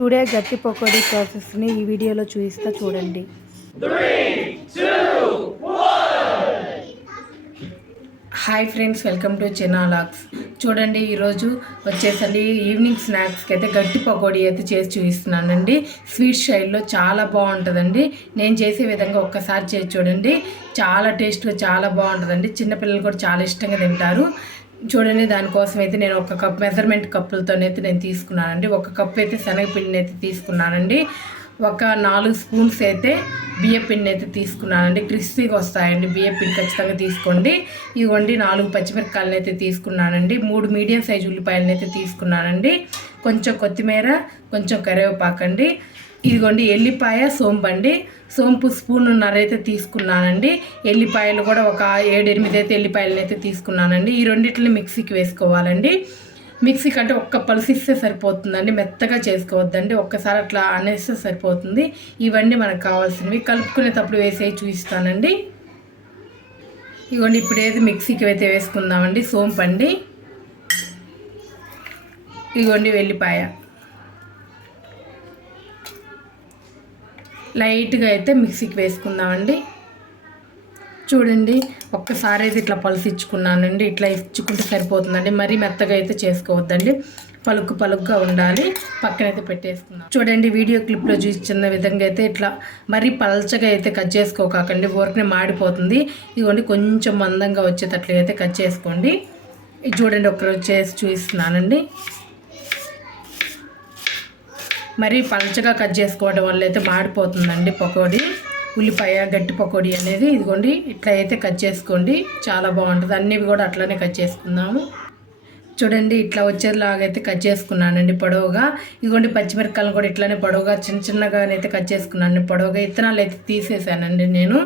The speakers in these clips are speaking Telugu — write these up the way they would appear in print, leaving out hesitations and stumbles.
టుడే గట్టి పకోడీ ప్రాసెస్ని ఈ వీడియోలో చూపిస్తా చూడండి. 3, 2, 1. Hi friends, welcome to Chinna logs. చూడండి, ఈరోజు వచ్చేసరి ఈవినింగ్ స్నాక్స్కి అయితే గట్టి పకోడీ అయితే చేసి చూపిస్తున్నానండి. స్వీట్ స్టైల్లో చాలా బాగుంటుందండి. నేను చేసే విధంగా ఒక్కసారి చేసి చూడండి, చాలా టేస్ట్గా చాలా బాగుంటుందండి. చిన్నపిల్లలు కూడా చాలా ఇష్టంగా తింటారు. చూడండి, దానికోసం అయితే నేను ఒక కప్ మెజర్మెంట్ కప్పులతోనైతే నేను తీసుకున్నానండి. ఒక కప్ అయితే శనగపిండిని అయితే తీసుకున్నానండి. ఒక 4 స్పూన్స్ అయితే బియ్యపిండి అయితే తీసుకున్నానండి. క్రిస్పీగా వస్తాయండి బియ్యపిండి, ఖచ్చితంగా తీసుకోండి. ఇవ్వండి 4 పచ్చిమిరపకాయలను అయితే తీసుకున్నానండి. 3 మీడియం సైజు ఉల్లిపాయలను అయితే తీసుకున్నానండి. కొంచెం కొత్తిమీర, కొంచెం కరివేపాకండి. ఇదిగోండి ఎల్లిపాయ, సోంపండి. సోంపు స్పూన్నర అయితే తీసుకున్నానండి. ఎల్లిపాయలు కూడా ఒక 7-8 అయితే ఎల్లిపాయలను అయితే తీసుకున్నానండి. ఈ రెండింటిని మిక్సీకి వేసుకోవాలండి. మిక్సీ కంటే ఒక్క పలుసిస్తే సరిపోతుందండి, మెత్తగా చేసుకోవద్దండి. ఒక్కసారి అట్లా అనేస్తే సరిపోతుంది. ఇవన్నీ మనకు కావాల్సినవి కలుపుకునేటప్పుడు వేసేవి చూపిస్తానండి. ఇవన్నీ ఇప్పుడు ఏది మిక్సీకి అయితే వేసుకుందామండి. సోంపండి, ఇదిగోండి వెల్లిపాయ, లైట్గా అయితే మిక్సీకి వేసుకుందామండి. చూడండి, ఒక్కసారి అయితే ఇట్లా పలుసు ఇచ్చుకున్నానండి. ఇట్లా ఇచ్చుకుంటే సరిపోతుందండి. మరీ మెత్తగా అయితే చేసుకోవద్దండి, పలుకుగా ఉండాలి. పక్కనైతే పెట్టేసుకుందాం. చూడండి, వీడియో క్లిప్లో చూసిన విధంగా అయితే ఇట్లా మరీ పలచగా అయితే కట్ చేసుకోకండి, ఊరికనే మాడిపోతుంది. ఇదిగోండి కొంచెం మందంగా వచ్చేటట్లుగా అయితే కట్ చేసుకోండి. ఇది చూడండి, ఒకరోజు చేసి చూపిస్తున్నానండి. మరీ పలచగా కట్ చేసుకోవడం వల్ల అయితే మాడిపోతుందండి పకోడీ, ఉల్లిపాయ గట్టి పకోడీ అనేది. ఇదిగోండి ఇట్లా అయితే కట్ చేసుకోండి, చాలా బాగుంటుంది. అన్నీ కూడా అట్లానే కట్ చేసుకుందాము. చూడండి, ఇట్లా వచ్చేలాగైతే కట్ చేసుకున్నానండి పొడవుగా. ఇదిగోండి పచ్చిమిరపకాయలు కూడా ఇట్లానే పొడవుగా చిన్నగానైతే కట్ చేసుకున్నాను. పొడవుగా ఇత్తనాలు అయితే తీసేసానండి నేను.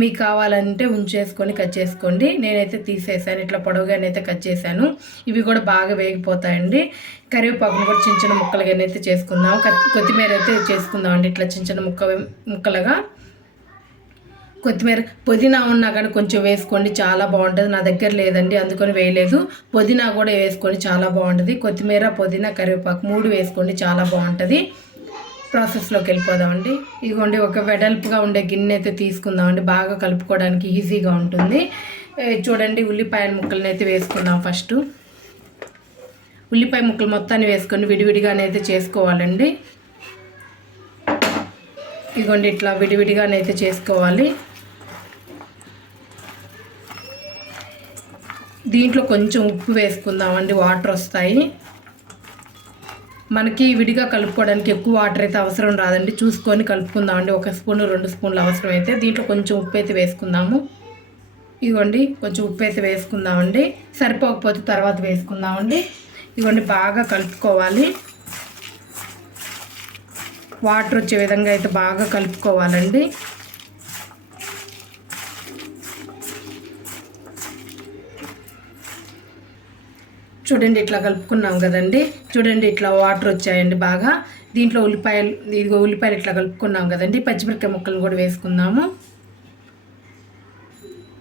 మీకు కావాలంటే ఉంచేసుకొని కట్ చేసుకోండి. నేనైతే తీసేసాను, ఇట్లా పొడవుగానైతే కట్ చేశాను. ఇవి కూడా బాగా వేగిపోతాయండి. కరివేపాకును కూడా చిన్న ముక్కలుగానైతే చేసుకుందాం. కొత్తిమీర అయితే చేసుకుందామండి, ఇట్లా చిన్న ముక్కలుగా. కొత్తిమీర, పుదీనా ఉన్నా కానీ కొంచెం వేసుకోండి, చాలా బాగుంటుంది. నా దగ్గర లేదండి, అందుకని వేయలేదు. పుదీనా కూడా వేసుకొని చాలా బాగుంటుంది. కొత్తిమీర, పుదీనా, కరివేపాకు 3 వేసుకోండి, చాలా బాగుంటుంది. ప్రాసెస్లోకి వెళ్ళిపోదామండి. ఇదిగోండి ఒక వెడల్పుగా ఉండే గిన్నె అయితే తీసుకుందామండి, బాగా కలుపుకోవడానికి ఈజీగా ఉంటుంది. చూడండి, ఉల్లిపాయ ముక్కలను అయితే వేసుకుందాం. ఫస్ట్ ఉల్లిపాయ ముక్కలు మొత్తాన్ని వేసుకొని విడివిడిగానైతే చేసుకోవాలండి. ఇదిగోండి ఇట్లా విడివిడిగానైతే చేసుకోవాలి. దీంట్లో కొంచెం ఉప్పు వేసుకుందామండి, వాటర్ వస్తాయి మనకి. విడిగా కలుపుకోవడానికి ఎక్కువ వాటర్ అయితే అవసరం రాదండి, చూసుకొని కలుపుకుందామండి. 1 స్పూన్ 2 స్పూన్లు అవసరం అయితే. దీంట్లో కొంచెం ఉప్పు అయితే వేసుకుందాము. ఇదిగోండి కొంచెం ఉప్పు అయితే వేసుకుందామండి. సరిపోకపోతే తర్వాత వేసుకుందామండి. ఇదిగోండి బాగా కలుపుకోవాలి, వాటర్ వచ్చే విధంగా అయితే బాగా కలుపుకోవాలండి. చూడండి ఇట్లా కలుపుకున్నాం కదండి. చూడండి ఇట్లా వాటర్ వచ్చాయండి బాగా. దీంట్లో ఉల్లిపాయలు ఇట్లా కలుపుకున్నాం కదండి. పచ్చిమిరపకాయ ముక్కలు కూడా వేసుకుందాము.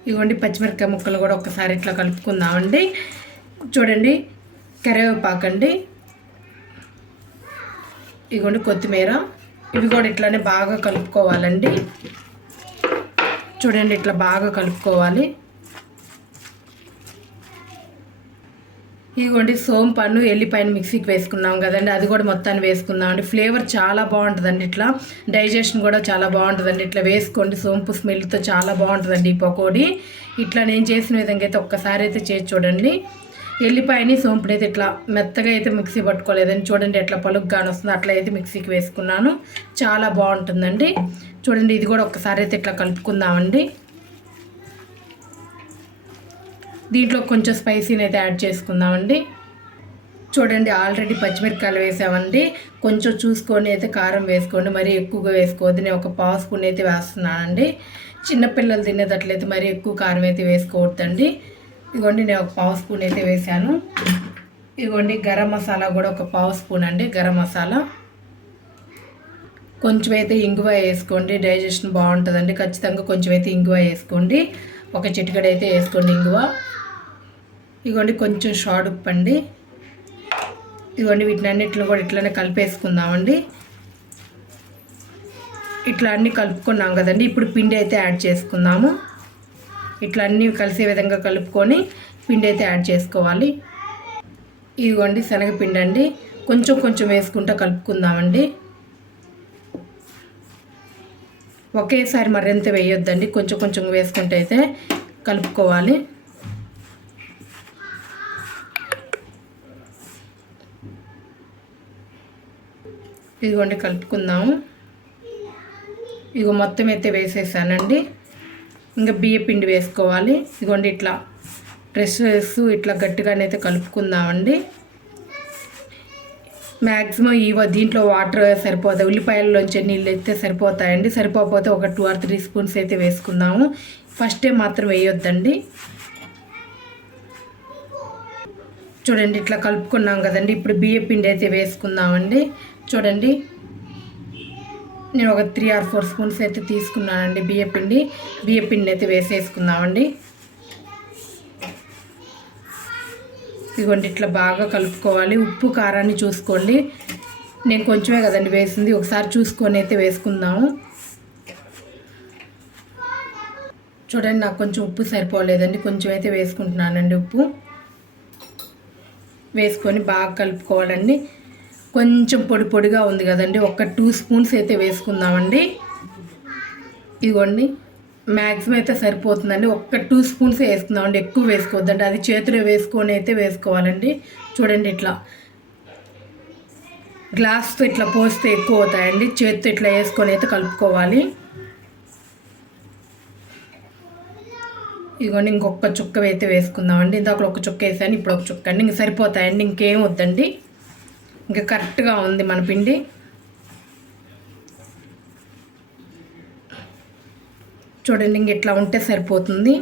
ఇదిగోండి పచ్చిమిరపకాయ ముక్కలు కూడా ఒకసారి ఇట్లా కలుపుకుందామండి. చూడండి కరివేపాకండి, ఇదిగోండి కొత్తిమీర, ఇవి కూడా ఇట్లానే బాగా కలుపుకోవాలండి. చూడండి ఇట్లా బాగా కలుపుకోవాలి. ఇదిగోండి సోంపన్ను, ఎల్లిపాయను మిక్సీకి వేసుకున్నాం కదండి, అది కూడా మొత్తాన్ని వేసుకుందామండి. ఫ్లేవర్ చాలా బాగుంటుందండి, ఇట్లా డైజెషన్ కూడా చాలా బాగుంటుందండి. ఇట్లా వేసుకోండి, సోంపు స్మెల్తో చాలా బాగుంటుందండి ఈ పకోడీ. ఇట్లా నేను చేసిన విధంగా అయితే ఒక్కసారి అయితే చేసి చూడండి. ఎల్లిపాయని సోంపుని అయితే ఇట్లా మెత్తగా అయితే మిక్సీ పట్టుకోలేదని. చూడండి ఎట్లా పలుగ్గాని వస్తుంది, అట్లా అయితే మిక్సీకి వేసుకున్నాను, చాలా బాగుంటుందండి. చూడండి ఇది కూడా ఒక్కసారి అయితే ఇట్లా కలుపుకుందామండి. దీంట్లో కొంచెం స్పైసీని అయితే యాడ్ చేసుకుందామండి. చూడండి ఆల్రెడీ పచ్చిమిరపకాయలు వేసామండి, కొంచెం చూసుకొని అయితే కారం వేసుకోండి, మరీ ఎక్కువగా వేసుకోవద్దు. నేను ఒక 1/2 స్పూన్ అయితే వేస్తున్నానండి. చిన్నపిల్లలు తినేటట్లయితే మరీ ఎక్కువ కారం అయితే వేసుకోవద్దండి. ఇదిగోండి నేను ఒక 1/2 స్పూన్ అయితే వేసాను. ఇదిగోండి గరం మసాలా కూడా ఒక 1/2 స్పూన్ అండి, గరం మసాలా. కొంచెం అయితే ఇంగువ వేసుకోండి, డైజెషన్ బాగుంటుందండి. ఖచ్చితంగా కొంచెం అయితే ఇంగువ వేసుకోండి, ఒక చిటికెడు అయితే వేసుకోండి ఇంగువ. ఇదిగోండి కొంచెం షాడ్ ఉప్పు అండి. ఇదిగోండి వీటిని అన్నిటిని కూడా ఇట్లానే కలిపేసుకుందామండి. ఇట్లా అన్నీ కలుపుకున్నాం కదండి. ఇప్పుడు పిండి అయితే యాడ్ చేసుకుందాము. ఇట్లా అన్నీ కలిసే విధంగా కలుపుకొని పిండి అయితే యాడ్ చేసుకోవాలి. ఇదిగోండి శనగపిండి అండి. కొంచెం కొంచెం వేసుకుంటూ కలుపుకుందామండి. ఒకేసారి మరింత వేయొద్దండి, కొంచెం కొంచెం వేసుకుంటే అయితే కలుపుకోవాలి. ఇదిగోండి కలుపుకుందాము. ఇగో మొత్తం అయితే వేసేసానండి. ఇంకా బియ్య పిండి వేసుకోవాలి. ఇదిగోండి ఇట్లా ప్రెస్ చేస్తూ ఇట్లా గట్టిగానైతే కలుపుకుందామండి. మ్యాక్సిమం దీంట్లో వాటర్ సరిపోతాయి, ఉల్లిపాయల్లోంచి నీళ్ళు అయితే సరిపోతాయండి. సరిపోకపోతే ఒక 2 or 3 స్పూన్స్ అయితే వేసుకుందాము. ఫస్ట్ టైం మాత్రం వేయొద్దండి. చూడండి ఇట్లా కలుపుకున్నాం కదండి. ఇప్పుడు బియ్య పిండి అయితే వేసుకుందామండి. చూడండి నేను ఒక 3 or 4 స్పూన్స్ అయితే తీసుకున్నానండి బియ్య పిండి అయితే వేసేసుకుందామండి. ఇదిగోండి ఇట్లా బాగా కలుపుకోవాలి. ఉప్పు కారాన్ని చూసుకోండి. నేను కొంచెమే కదండి వేసింది, ఒకసారి చూసుకొని అయితే వేసుకుందాము. చూడండి నాకు కొంచెం ఉప్పు సరిపోలేదండి, కొంచెం అయితే వేసుకుంటున్నానండి. ఉప్పు వేసుకొని బాగా కలుపుకోవాలండి. కొంచెం పొడి పొడిగా ఉంది కదండి, ఒక 2 స్పూన్స్ అయితే వేసుకుందామండి. ఇదిగోండి మ్యాక్సిమం అయితే సరిపోతుందండి. ఒక 2 స్పూన్స్ వేసుకుందామండి, ఎక్కువ వేసుకోవద్దండి. అది చేతిలో వేసుకొని అయితే వేసుకోవాలండి. చూడండి ఇట్లా గ్లాస్తో ఇట్లా పోస్తే ఎక్కువ అవుతాయండి. చేతితో ఇట్లా వేసుకొని అయితే కలుపుకోవాలి. ఇదిగోండి ఇంకొక చుక్క అయితే వేసుకుందామండి. ఇందాక ఒక చుక్క వేసాను, ఇప్పుడు ఒక చుక్క అండి. ఇంక సరిపోతాయండి, ఇంకేం వద్దండి. ఇంకా కరెక్ట్గా ఉంది మన పిండి. చూడండి ఇంక ఇట్లా ఉంటే సరిపోతుంది.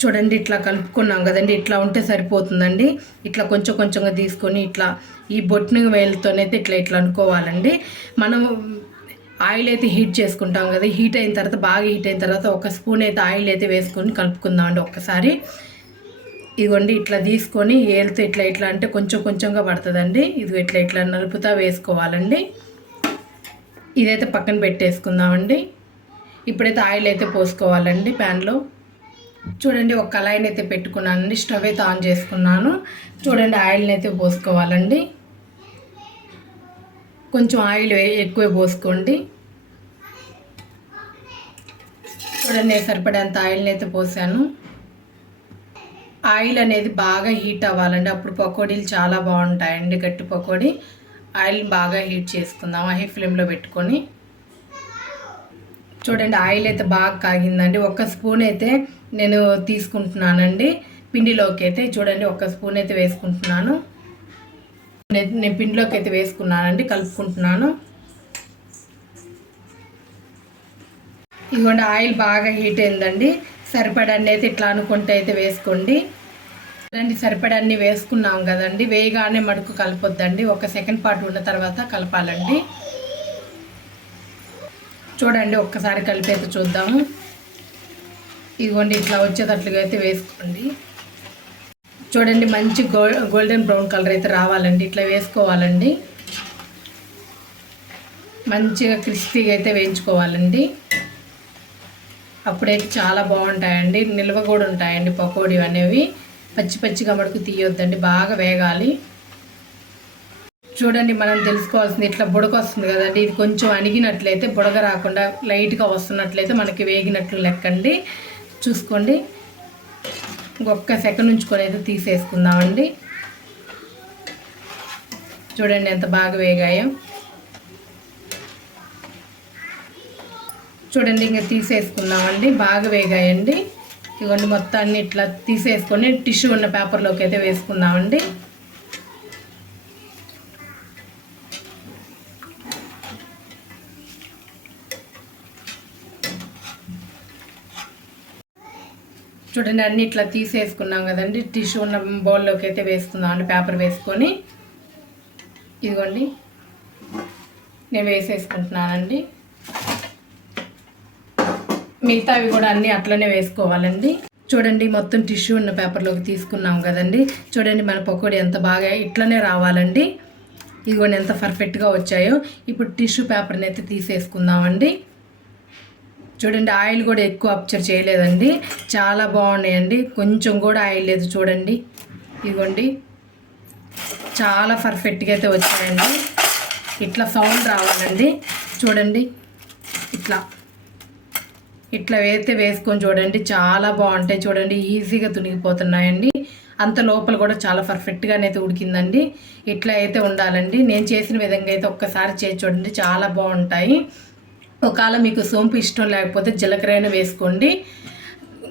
చూడండి ఇట్లా కలుపుకున్నాం కదండి, ఇట్లా ఉంటే సరిపోతుందండి. ఇట్లా కొంచెం కొంచెంగా తీసుకొని ఇట్లా ఈ బొట్టిన వేలుతోనైతే ఇట్లా ఇట్లా అనుకోవాలండి. మనం ఆయిల్ అయితే హీట్ చేసుకుంటాం కదా, హీట్ అయిన తర్వాత బాగా హీట్ అయిన తర్వాత ఒక స్పూన్ అయితే ఆయిల్ అయితే వేసుకొని కలుపుకుందామండి ఒక్కసారి. ఇదిగోండి ఇట్లా తీసుకొని ఏలుతో ఇట్లా ఇట్లా అంటే కొంచెం కొంచెంగా పడుతుందండి. ఇది ఇట్లా ఇట్లా నలుపుతా వేసుకోవాలండి. ఇదైతే పక్కన పెట్టేసుకుందామండి. ఇప్పుడైతే ఆయిల్ అయితే పోసుకోవాలండి ప్యాన్లో. చూడండి ఒక కళాయిని అయితే పెట్టుకున్నానండి, స్టవ్ అయితే ఆన్ చేసుకున్నాను. చూడండి ఆయిల్ని అయితే పోసుకోవాలండి. కొంచెం ఆయిల్ ఎక్కువ పోసుకోండి. చూడండి సరిపడేంత ఆయిల్ని అయితే పోసాను. ఆయిల్ అనేది బాగా హీట్ అవ్వాలండి, అప్పుడు పకోడీలు చాలా బాగుంటాయండి. గట్టి పకోడీ. ఆయిల్ బాగా హీట్ చేసుకుందాం హై ఫ్లేమ్లో పెట్టుకొని. చూడండి ఆయిల్ అయితే బాగా కాగిందండి. ఒక స్పూన్ అయితే నేను తీసుకుంటున్నానండి పిండిలోకి అయితే. చూడండి ఒక స్పూన్ అయితే వేసుకుంటున్నాను. నేను పిండిలోకి అయితే వేసుకున్నానండి, కలుపుకుంటున్నాను. ఇదిగోండి ఆయిల్ బాగా హీట్ అయిందండి. సరిపడన్ని అయితే ఇట్లా అనుకుంటే అయితే వేసుకోండి. చూడండి సరిపడన్ని వేసుకున్నాం కదండి. వేయగానే మడుకు కలపొద్దండి, ఒక సెకండ్ పార్ట్ ఉన్న తర్వాత కలపాలండి. చూడండి ఒక్కసారి కలిపైతే చూద్దాము. ఇదిగోండి ఇట్లా వచ్చేటట్లుగా అయితే వేసుకోండి. చూడండి మంచి గోల్డెన్ బ్రౌన్ కలర్ అయితే రావాలండి, ఇట్లా వేసుకోవాలండి. మంచిగా క్రిస్పీగా అయితే వేయించుకోవాలండి. అప్పుడైతే చాలా బాగుంటాయండి, నిల్వ కూడా ఉంటాయండి పకోడీ అనేవి. పచ్చి పచ్చిగా మడుకు తీయొద్దండి, బాగా వేగాలి. చూడండి మనం తెలుసుకోవాల్సింది ఇట్లా బుడక వస్తుంది కదండి, ఇది కొంచెం అణిగినట్లయితే బుడగ రాకుండా లైట్గా వస్తున్నట్లయితే మనకి వేగినట్లు లెక్కండి. చూసుకోండి ఇంకొక సెకండ్ ఉంచుకొని అయితే తీసేసుకుందామండి. చూడండి ఎంత బాగా వేగాయో. చూడండి ఇంకా తీసేసుకుందామండి, బాగా వేగాయండి. ఇవన్నీ మొత్తాన్ని ఇట్లా తీసేసుకొని టిష్యూ ఉన్న పేపర్లోకి అయితే వేసుకుందామండి. చూడండి అన్నీ ఇట్లా తీసేసుకున్నాం కదండి, టిష్యూ ఉన్న బౌల్లోకి అయితే వేసుకుందామండి. పేపర్ వేసుకొని ఇదిగోండి నేను వేసేసుకుంటున్నానండి. మిగతావి కూడా అన్నీ అట్లనే వేసుకోవాలండి. చూడండి మొత్తం టిష్యూ ఉన్న పేపర్లోకి తీసుకున్నాం కదండి. చూడండి మన పకోడీ ఎంత బాగా ఇట్లనే రావాలండి. ఇదిగోండి ఎంత పర్ఫెక్ట్గా వచ్చాయో. ఇప్పుడు టిష్యూ పేపర్ని అయితే తీసేసుకుందామండి. చూడండి ఆయిల్ కూడా ఎక్కువ అబ్జర్వ్ చేయలేదండి, చాలా బాగున్నాయండి, కొంచెం కూడా ఆయిల్ లేదు. చూడండి ఇదిగోండి చాలా పర్ఫెక్ట్గా అయితే వచ్చాయండి. ఇట్లా సౌండ్ రావాలండి. చూడండి ఇట్లా అయితే వేసుకొని చూడండి, చాలా బాగుంటాయి. చూడండి ఈజీగా తునిగిపోతున్నాయండి. అంత లోపల కూడా చాలా పర్ఫెక్ట్గానైతే ఉడికిందండి. ఇట్లా అయితే ఉండాలండి. నేను చేసిన విధంగా అయితే ఒక్కసారి చేసి చూడండి, చాలా బాగుంటాయి. ఒకవేళ మీకు సోంపు ఇష్టం లేకపోతే జీలకర్ర అయినా వేసుకోండి,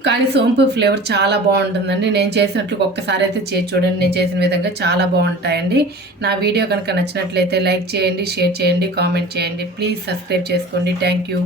కానీ సోంపు ఫ్లేవర్ చాలా బాగుంటుందండి. నేను చేసినట్లు ఒక్కసారి అయితే చేసి చూడండి, నేను చేసిన విధంగా చాలా బాగుంటాయండి. నా వీడియో కనుక నచ్చినట్లయితే లైక్ చేయండి, షేర్ చేయండి, కామెంట్ చేయండి. ప్లీజ్ సబ్స్క్రైబ్ చేసుకోండి. Thank you.